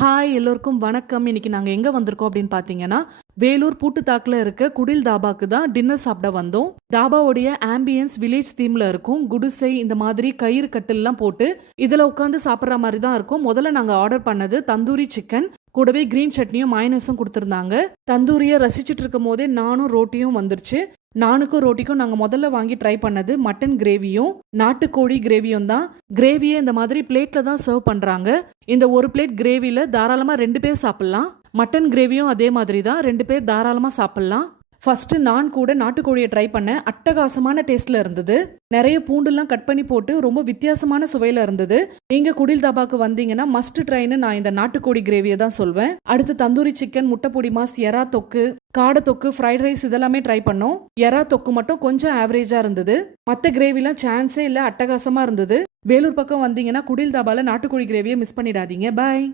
Hi எல்லோருக்கும் வணக்கம். இன்னைக்கு நாங்கள் எங்கே வந்திருக்கோம் அப்படின்னு பார்த்தீங்கன்னா, வேலூர் பூட்டுத்தாக்கில் இருக்க குடில் தாபாக்கு தான் டின்னர் சாப்பிட வந்தோம். தாபாவுடைய ஆம்பியன்ஸ் வில்லேஜ் தீமில் இருக்கும். குடிசை இந்த மாதிரி கயிறு கட்டில்லாம் போட்டு இதில் உட்காந்து சாப்பிட்ற மாதிரி தான் இருக்கும். முதல்ல நாங்கள் ஆர்டர் பண்ணது தந்தூரி சிக்கன், கூடவே கிரீன் சட்னியும் மயனஸும் கொடுத்துருந்தாங்க. தந்தூரியை ரசிச்சுட்டு இருக்கும் போதே நானும் ரோட்டியும் வந்துருச்சு. நானுக்கும் ரோட்டிக்கும் நாங்கள் முதல்ல வாங்கி ட்ரை பண்ணது மட்டன் கிரேவியும் நாட்டுக்கோழி கிரேவியும் தான். கிரேவியை இந்த மாதிரி பிளேட்ல தான் சர்வ் பண்றாங்க. இந்த ஒரு பிளேட் கிரேவில தாராளமா 2 பேர் சாப்பிடலாம். மட்டன் கிரேவியும் அதே மாதிரி தான், 2 பேர் தாராளமா சாப்பிடலாம். ஃபர்ஸ்ட் நான் கூட நாட்டுக்கோழியை ட்ரை பண்ணேன். அட்டகாசமான டேஸ்ட்ல இருந்தது. நிறைய பூண்டுலாம் கட் பண்ணி போட்டு ரொம்ப வித்தியாசமான சுவையில இருந்தது. நீங்க குடில் தாபாக்கு வந்தீங்கன்னா மஸ்ட் ட்ரைன்னு நான் இந்த நாட்டுக்கோழி கிரேவியை தான் சொல்வேன். அடுத்து தந்தூரி சிக்கன், முட்டை பொடி மாஸ், எறா தொக்கு, காடை தொக்கு, ஃப்ரைட் ரைஸ் இதெல்லாமே ட்ரை பண்ணோம். எறா தொக்கு மட்டும் கொஞ்சம் ஆவரேஜா இருந்தது. மற்ற கிரேவிலாம் சான்ஸே இல்லை, அட்டகாசமா இருந்தது. வேலூர் பக்கம் வந்தீங்கன்னா குடில் தாபால நாட்டுக்கோழி கிரேவியை மிஸ் பண்ணிடாதீங்க. பாய்.